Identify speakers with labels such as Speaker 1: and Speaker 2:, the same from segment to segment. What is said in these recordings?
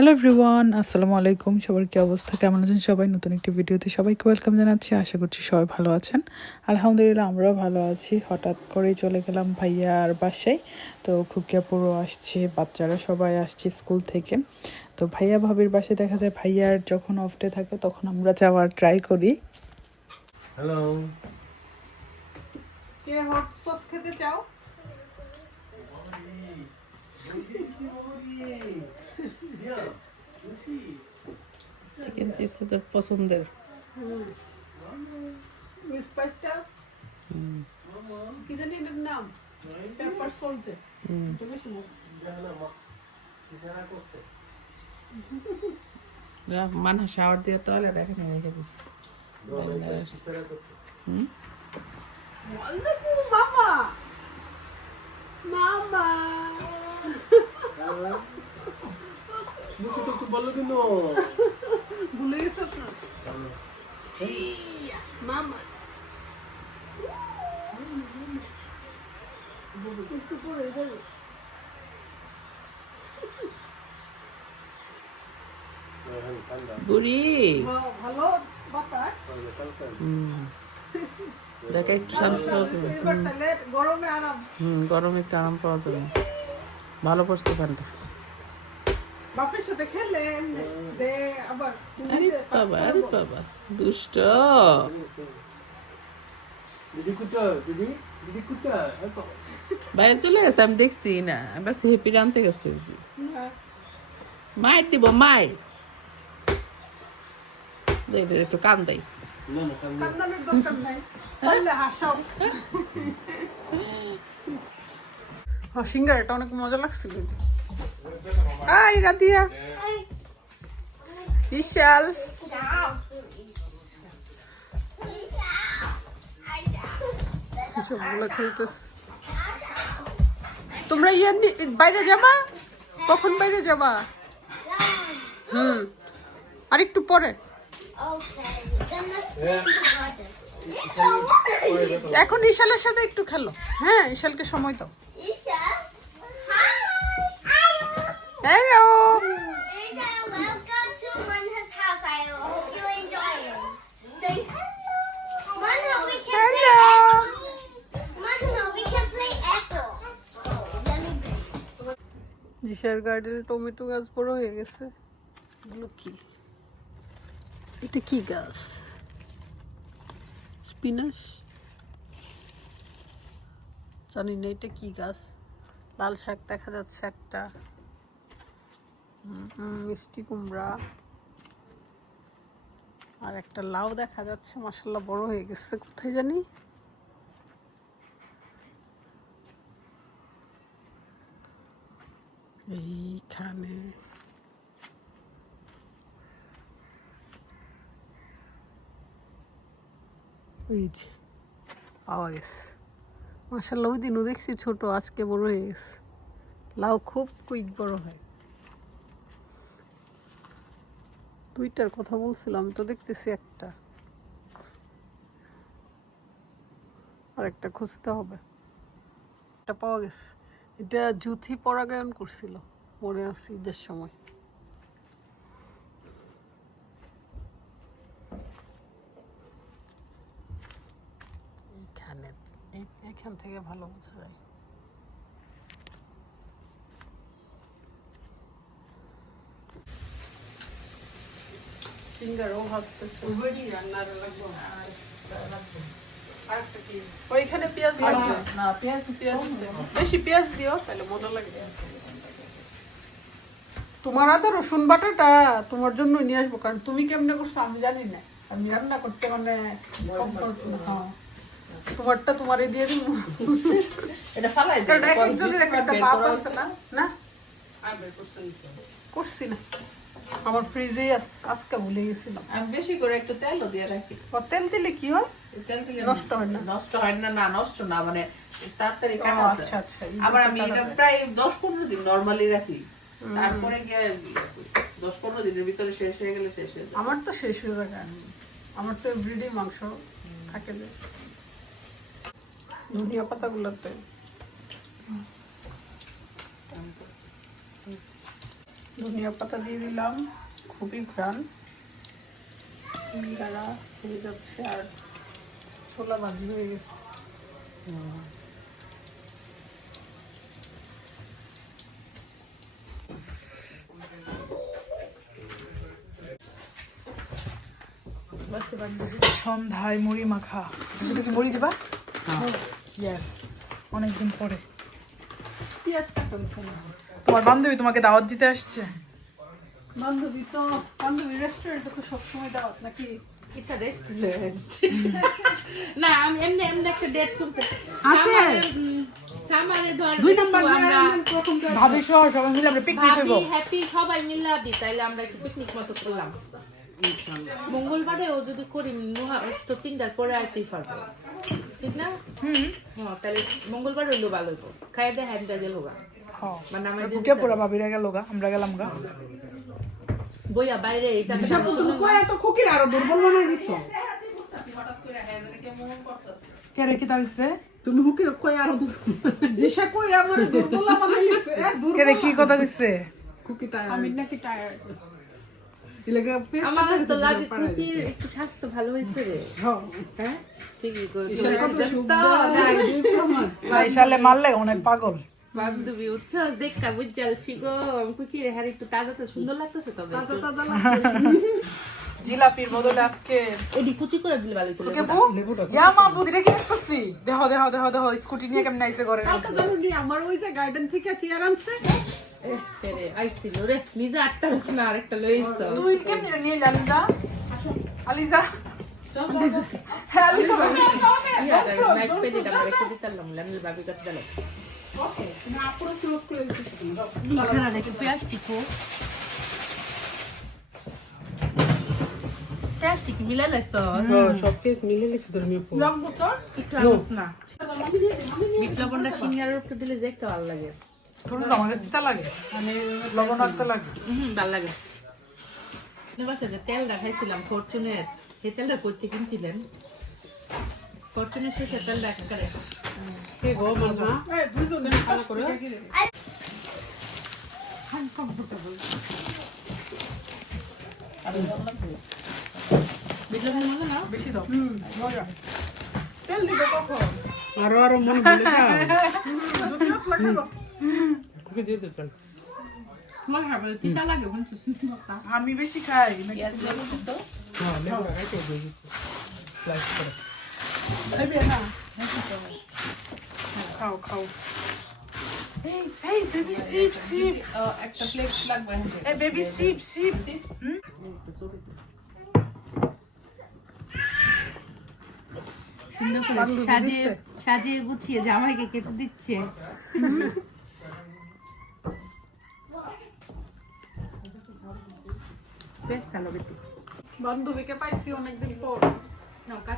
Speaker 1: Hello everyone আসসালামু আলাইকুম সবার কি অবস্থা? কেমন আছেন সবাই? নতুন একটি ভিডিওতে সবাইকে ওয়েলকাম জানাচ্ছি। আশা করছি সবাই ভালো আছেন। আলহামদুলিল্লাহ আমরাও ভালো আছি। হঠাৎ করেই চলে গেলাম ভাইয়ার বাসায়। তো খুকিয়া পুরো আসছে বাচ্চারা সবাই আসছে স্কুল থেকে। তো ভাইয়া ভাবির বাসায় দেখা যায় ভাইয়ার যখন অফ ডে থাকে তখন আমরা যাওয়ার ট্রাই করি।
Speaker 2: হ্যালো
Speaker 1: কে হট সস খেতে চাও?
Speaker 3: চিকেন চিপস তো পছন্দের।
Speaker 1: কি জানি নাম পেপার সল্টে
Speaker 3: মানহা শাওয়ার দিয়ে দেখেন রেখে দিস?
Speaker 1: মামা! মামা!
Speaker 2: মুখে তো একটু কেন?
Speaker 1: ভুলে গেছো তো মামা। একটু পরে যাবে।
Speaker 3: বুড়ি। দেখে একটু শান্তি পাওয়া যাবে
Speaker 1: গরমে আরাম।
Speaker 3: হুম গরমে একটু আরাম পাওয়া যাবে। ভালো পড়ছে ফ্যানটা
Speaker 1: বাপের সাথে দে আবার
Speaker 3: আরে বাবা আরে বাবা দুষ্ট। বাইরে চলে গেছে আমি দেখছি না। এবার সে আনতে গেছে মায়ের দিব মায়ের একটু কান দেয়
Speaker 2: না না কান্না
Speaker 1: কান্দানোর দরকার নাই। তাহলে হাসাও। সিঙ্গার এটা অনেক মজা লাগছিল। হাই রাতিয়া বিশাল। সবগুলো খেলতেছে। তোমরা ইয়ে বাইরে যাবা? কখন বাইরে যাবা? হুম। আর একটু পরে. এখন ইশালের সাথে একটু খেলো। হ্যাঁ ইশালকে সময় দাও. Hello
Speaker 4: Isha, welcome to Manha's house. I hope you enjoy it. Say hello. Manha, we can hello. play echoes. Manha, we can play echoes. Let me bring.
Speaker 1: নিশার গার্ডেনে টমেটো গাছ বড় হয়ে গেছে এগুলো কি এটা কি গাছ স্পিনাস জানি না এটা কি গাছ লাল শাক দেখা যাচ্ছে একটা মিষ্টি কুমড়া। আর একটা লাউ দেখা যাচ্ছে মাসাল্লাহ বড় হয়ে গেছে, কোথায় জানি? এইখানে। এই যে, পাওয়া গেছে। মাসাল্লাহ ওই দিনও দেখছি ছোট, আজকে বড় হয়ে গেছে। লাউ খুব কুইক বড় হয়। দুইটার কথা বলছিলাম তো দেখতেছি একটা। আর একটা খুঁজতে হবে। এটা পাওয়া গেছে। এটা জুথি পরাগায়ন করছিল, মনে আছে ঈদের সময়। এইখানে এই- এখান থেকে ভালো বোঝা যায়। সিঙ্গারও ভাবতেছে ওইখানে পেঁয়াজ লাগবে
Speaker 3: না পেঁয়াজ পেঁয়াজ
Speaker 1: বেশি পেঁয়াজ দিও তাহলে মজা লাগবে তোমার আদা রসুন বাটাটা তোমার জন্য নিয়ে আসব কারণ তুমি কেমনে করছ আমি জানি না। আমি রান্না করতে মানে। হ্যাঁ। তোমারটা তোমারে দিয়ে দিব।
Speaker 3: এটা ফালাই
Speaker 1: একজনের একটা আছে না? না করছি না। আমার ফ্রিজে আজকে ভুলে গেছিলাম।
Speaker 3: আমি বেশি করে একটু তেলও দিয়ে রাখি।
Speaker 1: ও তেল দিলে কি হয়?
Speaker 3: তেল দিলে
Speaker 1: নষ্ট হয় না?
Speaker 3: নষ্ট হয় না না নষ্ট না মানে তাড়াতাড়ি কাটা
Speaker 1: আচ্ছা, আচ্ছা,
Speaker 3: আবার আমি এটা প্রায় দিন নর্মালি রাখি। তারপরে গিয়ে দশ পনেরো দিনের ভিতরে শেষ হয়ে গেলে শেষ হয়ে যায়।
Speaker 1: আমার তো শেষ হয়ে যায় আমার তো এভরিডে মাংস থাকে যে ধনিয়া পাতাগুলোতে
Speaker 5: ধনিয়া পাতা দিয়ে দিলাম। খুবই ঘ্রাণ। সিঙ্গারা হয়ে যাচ্ছে আর ছোলা ভাজি হয়ে গেছে। সন্ধ্যায় মুড়ি মাখা। সেটা কি মুড়ি দিবা? ইয়েস অনেকদিন পরে।
Speaker 1: পেঁয়াজ কাটা
Speaker 5: তোমার বান্ধবী তোমাকে দাওয়াত দিতে আসছে?
Speaker 1: বান্ধবী তো বান্ধবী রেস্টুরেন্টে তো সবসময় দাওয়াত নাকি
Speaker 6: এটা রেস্টুরেন্ট না আমি এমনি এমনি একটা ডেট করছি।
Speaker 1: আছে?
Speaker 6: সামারে ধর
Speaker 1: দুই নাম্বার
Speaker 6: আমরা
Speaker 1: প্রথম
Speaker 5: ভাবি সহ সবাই মিলে আমরা পিকনিক
Speaker 6: ভাবি হ্যাপি সবাই মিলে দিই তাইলে আমরা একটু পিকনিক মতো করলাম। মঙ্গলবারে ও যদি করি নুহা অষ্ট তিনটার পরে আইতেই পারব। ঠিক না? হ্যাঁ তাহলে মঙ্গলবার হইল ভালো হইব। খাইয়ে দিয়ে হ্যান্ডা গেল
Speaker 5: বুকে পুরা ভাবিরা গেল গা আমরা গেলাম গা।
Speaker 6: বইয়া বাইরে এই
Speaker 1: তুমি কয় এত খুকির আরও দুর্বল বানাই দিছ।
Speaker 5: কে কি তাইছে
Speaker 1: তুমি হুকির কয় আরও দুর্বল দিশা কই আমার দুর্বল বানাই দিছে? এ
Speaker 5: কে রে
Speaker 1: দুর্বল
Speaker 5: কি কথা কইছে?
Speaker 1: খুকি টায়ার আমি নাকি টায়ার
Speaker 6: আমার তো লাগে কুকির একটু স্বাস্থ্য ভালো হয়েছে রে। হ্যাঁ ঠিকই কই
Speaker 5: মারলে অনেক পাগল।
Speaker 6: বান্ধবী উচ্ছ দেখা বুঝালছি গো কুকির হ্যাঁ একটু তাজা তো সুন্দর লাগতেছে তবে
Speaker 1: তাজা তাজা লাগছে
Speaker 5: জিলাপির বদলে আজকে
Speaker 6: এডি কুচি করে দিলে ভালো তো
Speaker 5: কে ইয়া মা বুদি রেখে দেখতেছি দেহ দেহ দেহ দেহ স্কুটি নিয়ে কেমন আইছে করে
Speaker 1: কালকে জানো নি আমার ওই যে গার্ডেন থেকে চেয়ার আনছে
Speaker 6: রে আইছিল রে নিজে আটটা রস না আরেকটা লইছ
Speaker 5: তুই কেমন নিয়ে আলিজা আলিজা হ্যাঁ আলিজা
Speaker 6: পেলি দিতাম কাছে গেল বিপ্লবনটা সিঙ্গারের উপরে দিলে যে একটা ভালো লাগে।
Speaker 5: তোর তিতা লাগে? মানে লবণাক্ত লাগে?
Speaker 6: হুম ভালো লাগে। বাসা যে তেল দেখাইছিলাম ফরচুনের। সেই তেলটা করতে কিনছিলেন? ফরচুনের শেষে তেল দেখা করে
Speaker 3: কে গো মামা?
Speaker 1: এই দুইজনে ভালো করে?
Speaker 6: বিপ্লবনের মনে না
Speaker 5: বেশি দাও
Speaker 1: তেল দিবে কখন
Speaker 3: আরও আরও মন বলে যাও।
Speaker 5: দুধ লাগাবো
Speaker 3: কুকি দিয়ে দিতেন
Speaker 1: তোমার হবে তিতা লাগে বুঝছিস?
Speaker 5: আমি বেশি খাই
Speaker 6: পেঁয়াজ লেবু দিছো
Speaker 3: হ্যাঁ লেবু খাইতে দিয়ে দিছি স্লাইস করে।
Speaker 1: খাইবে না
Speaker 5: খাও খাও এই এই বেবি সিপ সিপ
Speaker 6: একটা প্লেট লাগবে
Speaker 5: এই বেবি সিপ সিপ
Speaker 6: সুন্দর করে সাজিয়ে সাজিয়ে গুছিয়ে জামাইকে কেটে দিচ্ছে।
Speaker 1: বান্ধবীকে পাইছি অনেকদিন পর। মজা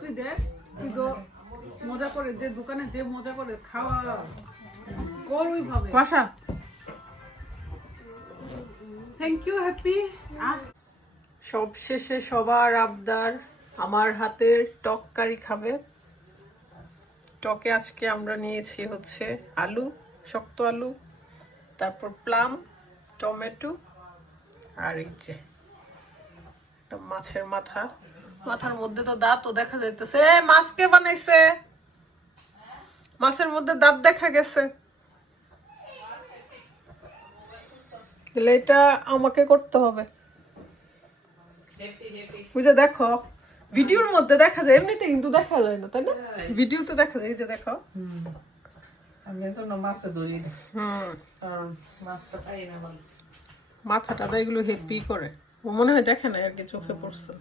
Speaker 1: তুই দেখ তুই তো করে যে দোকানে যে মজা করে খাওয়া কর ওইভাবে
Speaker 6: কষা
Speaker 1: থ্যাংক ইউ হ্যাপি সব শেষে সবার আবদার আমার হাতের টক কারি খাবে। টকে আজকে আমরা নিয়েছি হচ্ছে আলু শক্ত আলু তারপর প্লাম টমেটো আর এই যে একটা মাছের মাথা। মাথার মধ্যে তো দাঁতও দেখা যাইতেছে। মাছ কে বানাইছে? মাছের মধ্যে দাঁত দেখা গেছে। তাহলে এটা আমাকে করতে হবে। বুঝে দেখো ভিডিওর মধ্যে দেখা যায় এমনিতে কিন্তু দেখা যায় না তাই না? ভিডিওতে দেখা যায় এই যে দেখো। মাথাটা এগুলো হেপি করে। ও মনে হয় দেখে না আর কি চোখে পড়ছে।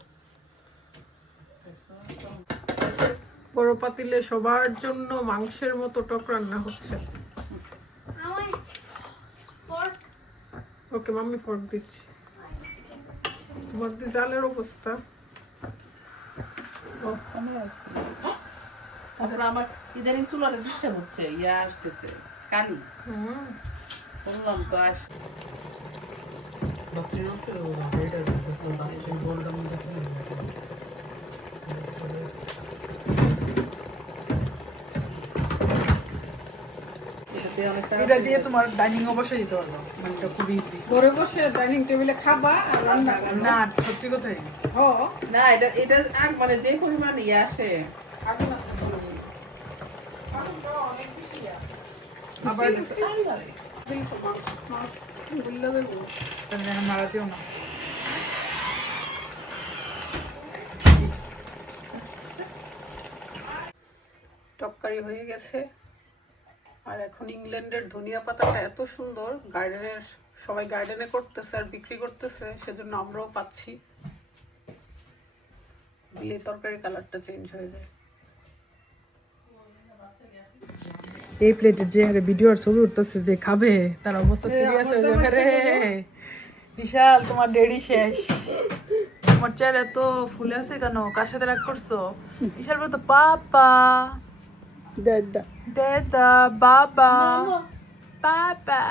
Speaker 1: বড় পাতিলে সবার জন্য মাংসের মতো টক রান্না হচ্ছে. ওকে মাম্মি ফর্ক দিচ্ছি। তোমার দি জালের অবস্থা?
Speaker 6: তারপরে আমার ইদানিং চুলাটা ডিস্টার্ব হচ্ছে ইয়া আসতেছে কালি। বললাম তো আস।
Speaker 3: এটা
Speaker 5: দিয়ে তোমার ডাইনিং অবশ্যই দিতে পারব মানে এটা খুব ইজি
Speaker 1: ঘরে বসে ডাইনিং টেবিলে খাবা আর রান্না
Speaker 5: না সত্যি কথাই।
Speaker 1: ও না এটা এটা মানে যে পরিমাণ ইয়ে আসে আগুন আছে বলে দিই।
Speaker 5: আবার মারাতেও না
Speaker 1: টপকারি হয়ে গেছে আর এখন ইংল্যান্ডের ধনিয়া পাতাটা এত সুন্দর গার্ডেনের সবাই গার্ডেনে করতেছে আর বিক্রি করতেছে সেজন্য আমরাও পাচ্ছি দিলে তরকারি কালারটা চেঞ্জ হয়ে যায়
Speaker 5: এই প্লেটের যে হারে ভিডিও আর ছবি উঠতেছে যে খাবে তার অবস্থা সিরিয়াস হয়ে যাবে রে। বিশাল তোমার ডেডি শেষ। তোমার চেয়ার এত ফুলে আছে কেন? কার সাথে রাগ করছ? বিশাল বলতো পাপা। দাদা। বাবা। পাপা।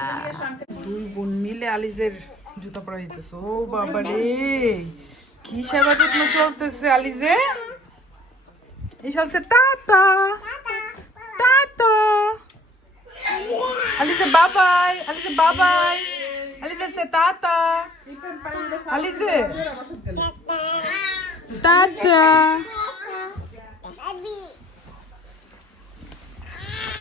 Speaker 5: দুই বোন মিলে আলিজের জুতা পরা হইতেছে। ও বাবা রে কি সেবা যত্ন চলতেছে Alize ইশালছে tata tata Alize bye bye. Alice, bye bye. Alice, say tata. Alice, Tata.